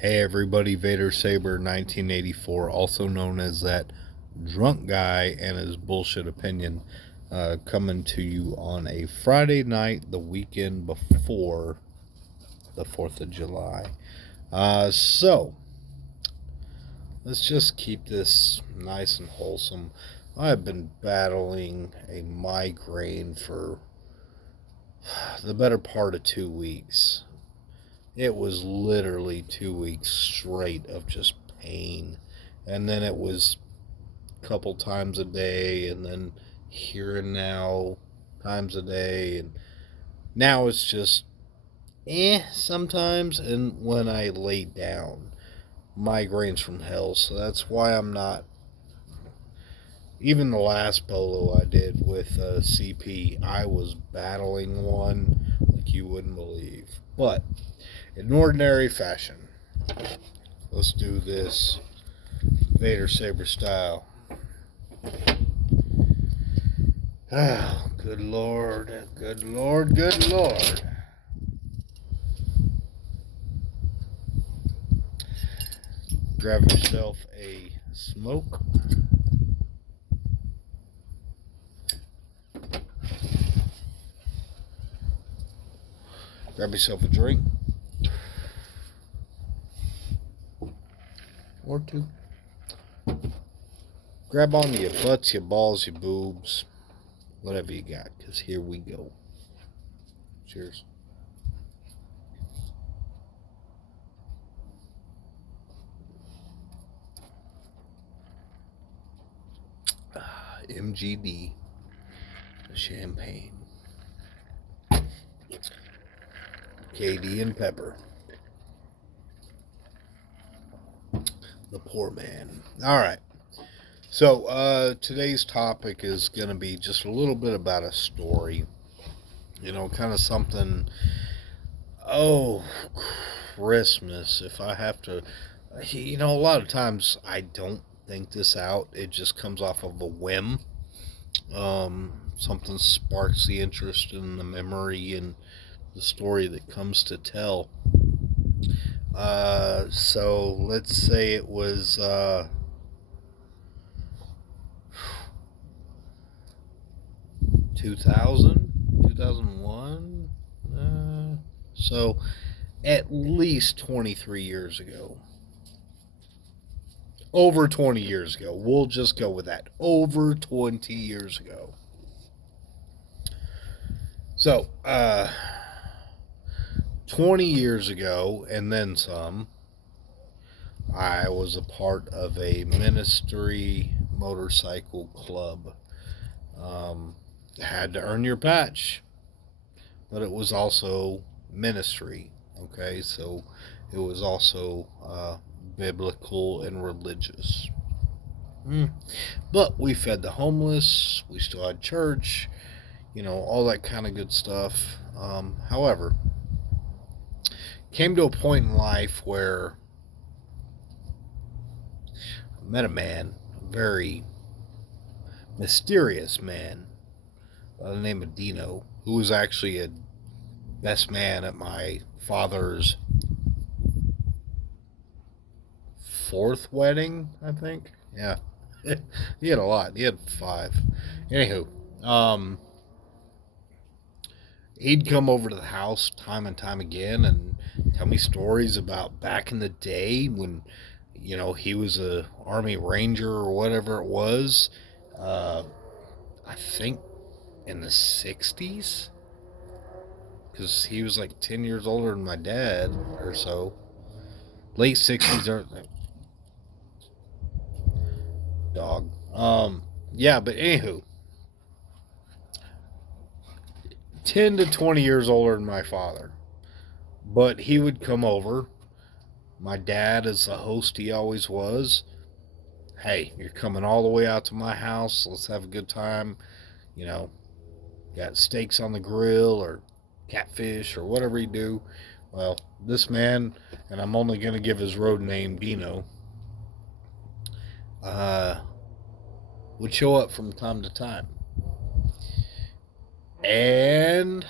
Hey everybody, Vader Saber 1984, also known as that drunk guy and his bullshit opinion, coming to you on a Friday night, the weekend before the 4th of July. So, let's just keep this nice and wholesome. I've been battling a migraine for the better part of 2 weeks. It was literally 2 weeks straight of just pain. And then it was a couple times a day, and then here and now times a day. And now it's just sometimes. And when I lay down, migraines from hell. So that's why I'm not. Even the last polo I did with CP, I was battling one like you wouldn't believe. But in ordinary fashion, let's do this Vader Saber style. Ah, good lord, good lord, good lord. Grab yourself a smoke. Grab yourself a drink. Or two. Grab onto your butts, your balls, your boobs, whatever you got, because here we go. Cheers. MGD, the champagne. KD and pepper. The poor man. All right. So today's topic is going to be just a little bit about a story. Kind of something. Oh, Christmas. If I have to, a lot of times I don't think this out. It just comes off of a whim. Something sparks the interest in the memory and the story that comes to tell. So let's say it was 2000, 2001. So at least 23 years ago. Over 20 years ago. We'll just go with that. Over 20 years ago. So, 20 years ago, and then some, I was a part of a ministry motorcycle club. Had to earn your patch, but it was also ministry. Okay, so it was also biblical and religious. But we fed the homeless, we still had church, all that kind of good stuff. However, came to a point in life where I met a man, a very mysterious man by the name of Dino, who was actually a best man at my father's fourth wedding, I think. Yeah. He had a lot. He had 5. Anywho, he'd come over to the house time and time again and tell me stories about back in the day when, he was a Army Ranger or whatever it was. I think in the 60s, because he was like 10 years older than my dad or so. Late 60s or dog. Yeah, but anywho, 10 to 20 years older than my father. But he would come over. My dad, as the host he always was, hey, you're coming all the way out to my house. Let's have a good time. You know, got steaks on the grill or catfish or whatever you do. Well, this man, and I'm only going to give his road name, Dino, would show up from time to time. And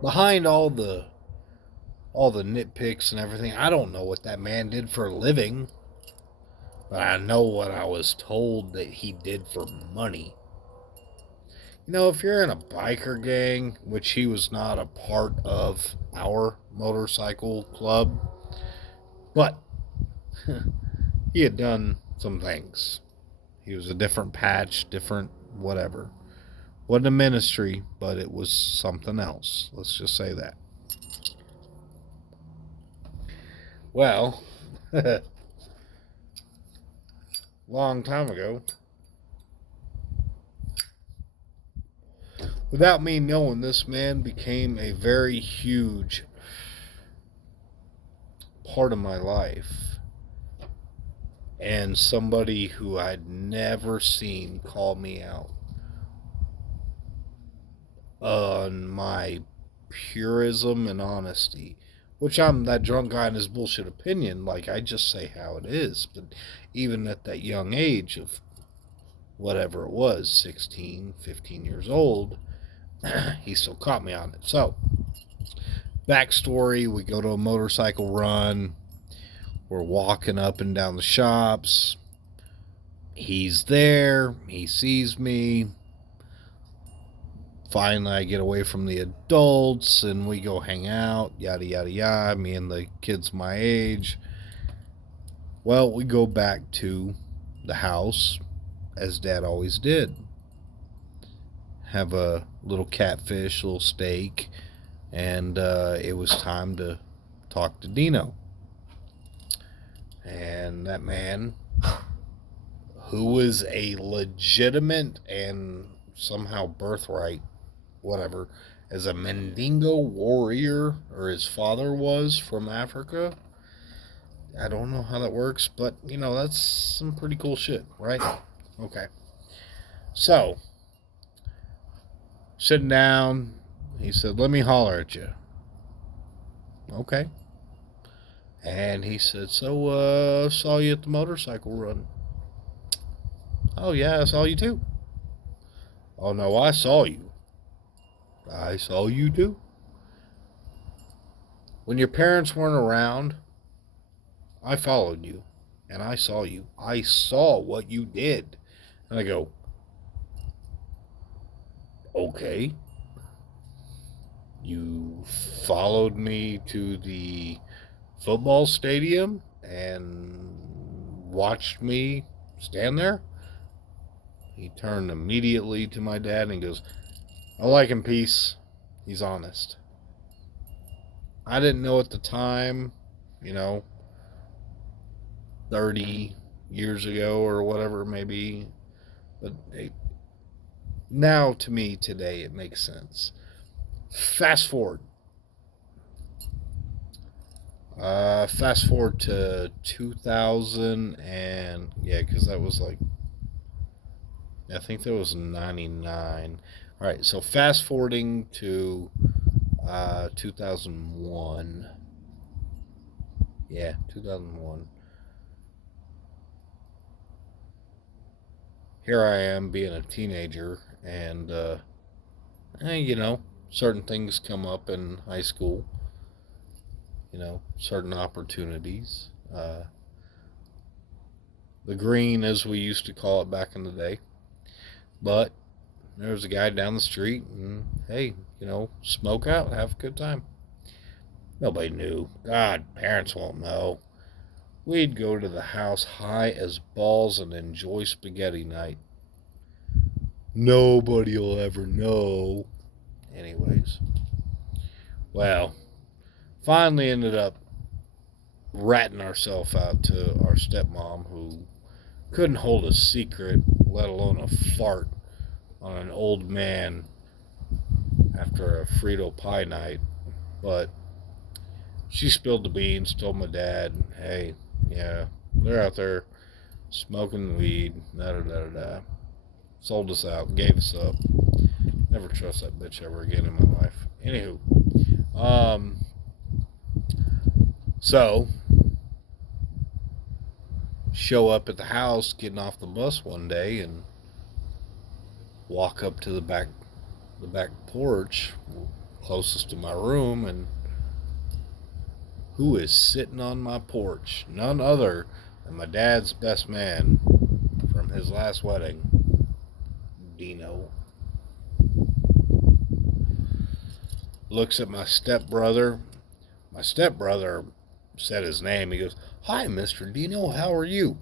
behind all the all the nitpicks and everything. I don't know what that man did for a living, but I know what I was told that he did for money. You know, if you're in a biker gang, which he was not a part of our motorcycle club, but he had done some things. He was a different patch, different whatever. Wasn't a ministry, but it was something else. Let's just say that. Well, long time ago, without me knowing, this man became a very huge part of my life. And somebody who I'd never seen call me out on my purism and honesty, which I'm that drunk guy in his bullshit opinion. Like, I just say how it is. But even at that young age of whatever it was, 16, 15 years old, he still caught me on it. So, backstory, we go to a motorcycle run. We're walking up and down the shops. He's there. He sees me. Finally, I get away from the adults and we go hang out, yada, yada, yada. Me and the kids my age. Well, we go back to the house as Dad always did. Have a little catfish, a little steak, and it was time to talk to Dino. And that man, who was a legitimate and somehow birthright, whatever, as a Mandingo warrior, or his father was from Africa. I don't know how that works, but you know, that's some pretty cool shit, right? Okay. So, sitting down, he said, "Let me holler at you." Okay. And he said, "So, saw you at the motorcycle run." "Oh, yeah, I saw you too." "Oh, no, I saw you." "I saw you too." "When your parents weren't around, I followed you and I saw you. I saw what you did." And I go, "Okay. You followed me to the football stadium and watched me stand there?" He turned immediately to my dad and goes, "I like him, Peace. He's honest." I didn't know at the time, you know, 30 years ago or whatever, maybe. But now to me today, it makes sense. Fast forward. Fast forward to 2000 and yeah, because that was like, I think that was 99. All right, so fast forwarding to 2001. Yeah, 2001. Here I am being a teenager, and you know, certain things come up in high school. You know, certain opportunities. The green, as we used to call it back in the day. But there was a guy down the street, and hey, you know, smoke out, have a good time. Nobody knew. God, parents won't know. We'd go to the house high as balls and enjoy spaghetti night. Nobody'll ever know. Anyways, well, finally ended up ratting ourselves out to our stepmom, who couldn't hold a secret, let alone a fart, on an old man after a Frito pie night. But she spilled the beans, told my dad, "Hey, yeah, they're out there smoking weed, da da da da." Sold us out, gave us up. Never trust that bitch ever again in my life. Anywho, um, so show up at the house, getting off the bus one day, and walk up to the back porch, closest to my room, and who is sitting on my porch? None other than my dad's best man from his last wedding, Dino. Looks at my stepbrother. My stepbrother said his name. He goes, "Hi, Mr. Dino, how are you?"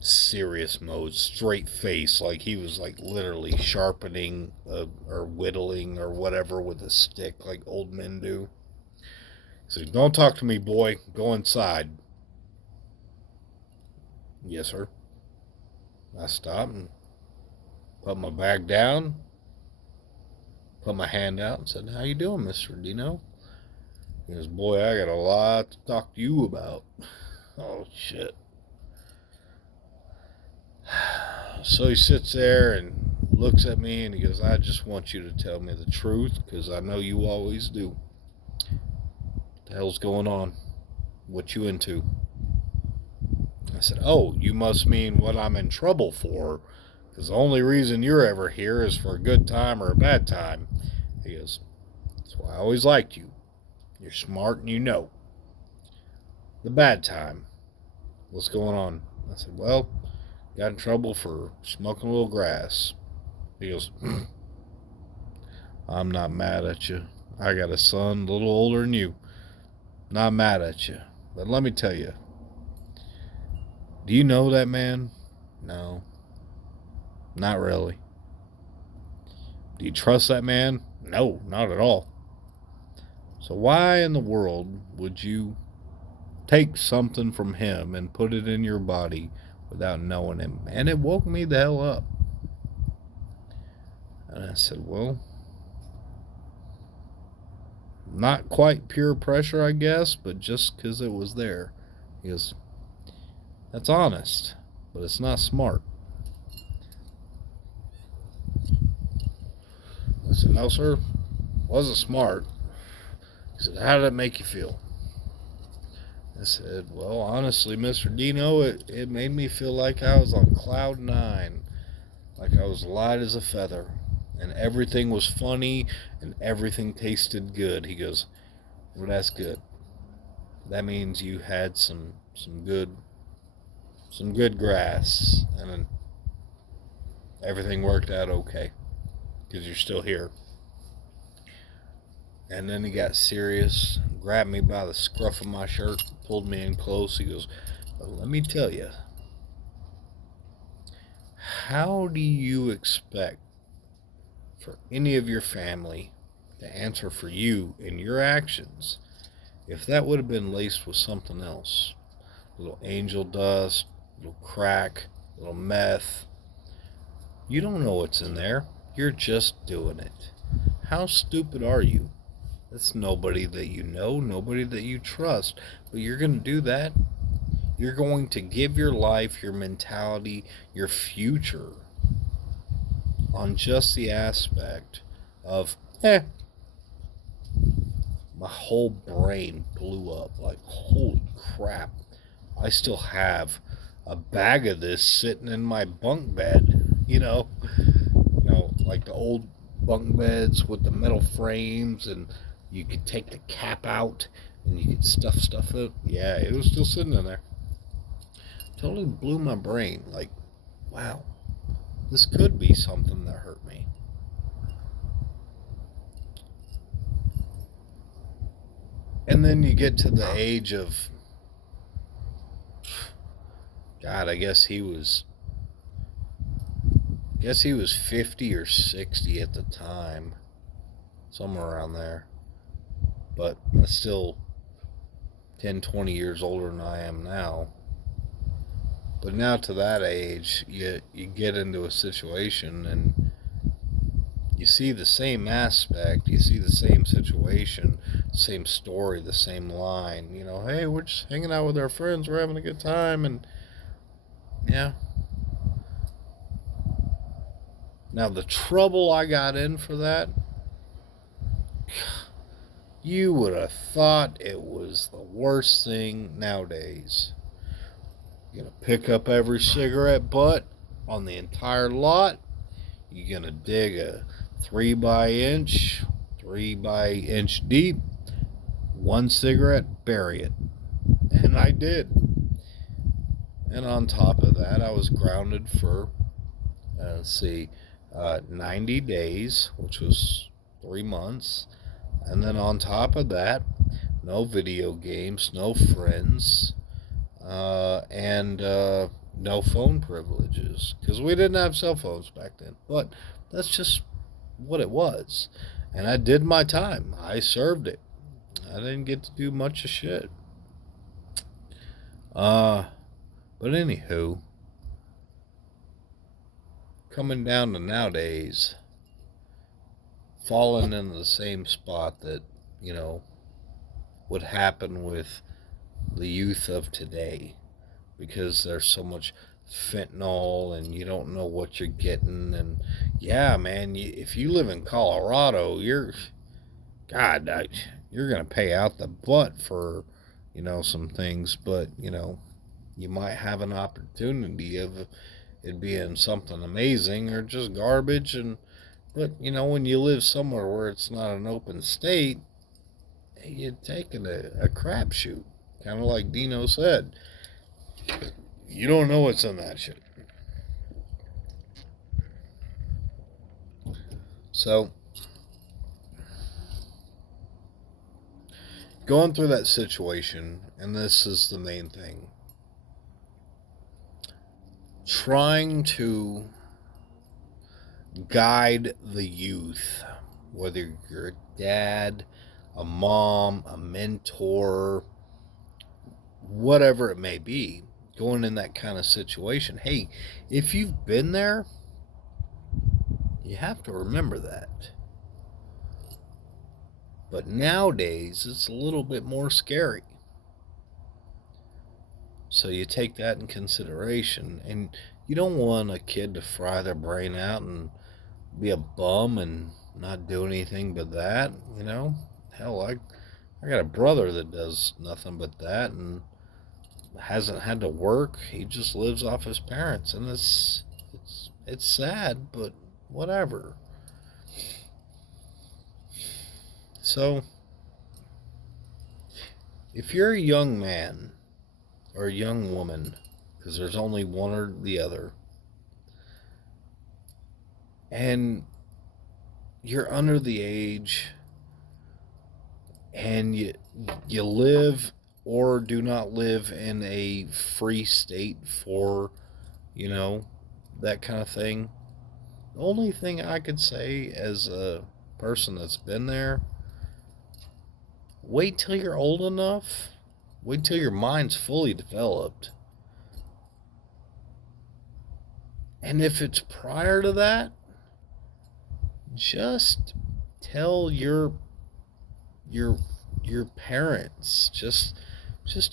Serious mode, straight face, like he was like literally sharpening or whittling or whatever with a stick, like old men do. He said, "Don't talk to me, boy. Go inside." "Yes, sir." I stopped and put my bag down, put my hand out, and said, "How you doing, Mr. Dino?" He goes, "Boy, I got a lot to talk to you about." Oh, shit. So he sits there and looks at me and he goes, "I just want you to tell me the truth because I know you always do. What the hell's going on? What you into?" I said, "Oh, you must mean what I'm in trouble for, because the only reason you're ever here is for a good time or a bad time." He goes, "That's why I always liked you. You're smart and you know. The bad time. What's going on?" I said, "Well, got in trouble for smoking a little grass." He goes, "I'm not mad at you. I got a son a little older than you. Not mad at you. But let me tell you, do you know that man?" "No, not really." "Do you trust that man?" "No, not at all." "So why in the world would you take something from him and put it in your body without knowing him?" And it woke me the hell up. And I said, "Well, not quite pure pressure, I guess, but just because it was there." He goes, "That's honest, but it's not smart." I said, "No, sir, wasn't smart." He said, "How did it make you feel?" I said, "Well, honestly, Mr. Dino, it made me feel like I was on cloud nine, like I was light as a feather, and everything was funny, and everything tasted good." He goes, "Well, that's good. That means you had some good grass, and everything worked out okay, because you're still here." And then he got serious, grabbed me by the scruff of my shirt, pulled me in close. He goes, "But let me tell you, how do you expect for any of your family to answer for you and your actions if that would have been laced with something else? A little angel dust, a little crack, a little meth. You don't know what's in there. You're just doing it. How stupid are you? That's nobody that you know, nobody that you trust. But you're going to do that? You're going to give your life, your mentality, your future on just the aspect of, my whole brain blew up. Like, holy crap. I still have a bag of this sitting in my bunk bed, like the old bunk beds with the metal frames, and you could take the cap out and you could stuff it. Yeah, it was still sitting in there. Totally blew my brain. Like, wow, this could be something that hurt me. And then you get to the age of, God, I guess he was 50 or 60 at the time, somewhere around there. But that's still 10, 20 years older than I am now. But now to that age, you get into a situation and you see the same aspect, you see the same situation, same story, the same line. Hey, we're just hanging out with our friends, we're having a good time, and yeah. Now the trouble I got in for that, you would have thought it was the worst thing nowadays. You're going to pick up every cigarette butt on the entire lot. You're going to dig a 3 by inch deep, One cigarette, bury it. And I did. And on top of that, I was grounded for, let's see, 90 days, which was 3 months. And then on top of that, no video games, no friends, and no phone privileges. Because we didn't have cell phones back then. But that's just what it was. And I did my time. I served it. I didn't get to do much of shit. But anywho, coming down to nowadays, falling in the same spot that, would happen with the youth of today, because there's so much fentanyl and you don't know what you're getting. And yeah, man, if you live in Colorado, you're going to pay out the butt for, some things. But, you might have an opportunity of it being something amazing or just garbage. But, when you live somewhere where it's not an open state, you're taking a crapshoot. Kind of like Dino said. You don't know what's in that shit. So, going through that situation, and this is the main thing, trying to guide the youth, whether you're a dad, a mom, a mentor, whatever it may be, going in that kind of situation. Hey, if you've been there, you have to remember that. But nowadays, it's a little bit more scary. So you take that in consideration. And you don't want a kid to fry their brain out and be a bum and not do anything but that, Hell, I got a brother that does nothing but that and hasn't had to work. He just lives off his parents, and it's sad, but whatever. So, if you're a young man or a young woman, because there's only one or the other, and you're under the age and you live or do not live in a free state for, that kind of thing. The only thing I could say as a person that's been there, wait till you're old enough. Wait till your mind's fully developed. And if it's prior to that, just tell your parents. Just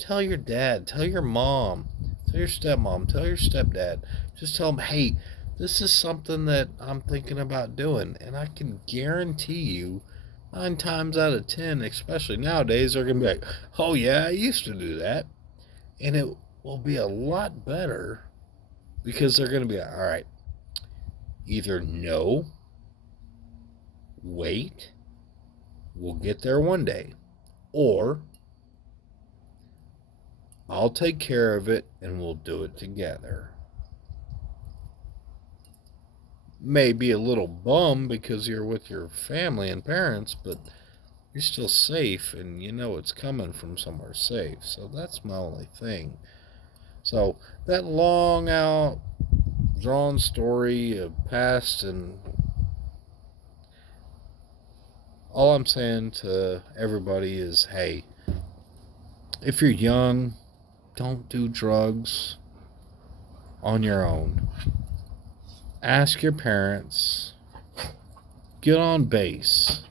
tell your dad, tell your mom, tell your stepmom, tell your stepdad. Just tell them, hey, this is something that I'm thinking about doing. And I can guarantee you, 9 times out of 10, especially nowadays, they're going to be like, oh yeah, I used to do that. And it will be a lot better, because they're going to be like, all right, either no, wait, we'll get there one day, or I'll take care of it and we'll do it together. May be a little bum because you're with your family and parents, but you're still safe and you know it's coming from somewhere safe. So that's my only thing. So that long out drawn story of past, and all I'm saying to everybody is, hey, if you're young, don't do drugs on your own. Ask your parents. Get on base.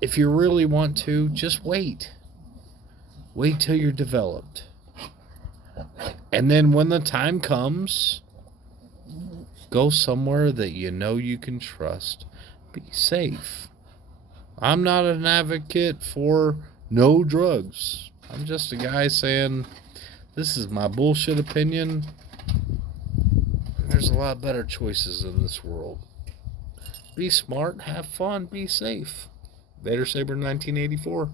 If you really want to, just wait. Wait till you're developed. And then when the time comes, go somewhere that you know you can trust. Be safe. I'm not an advocate for no drugs. I'm just a guy saying, this is my bullshit opinion. There's a lot better choices in this world. Be smart, have fun, be safe. Vader Saber 1984.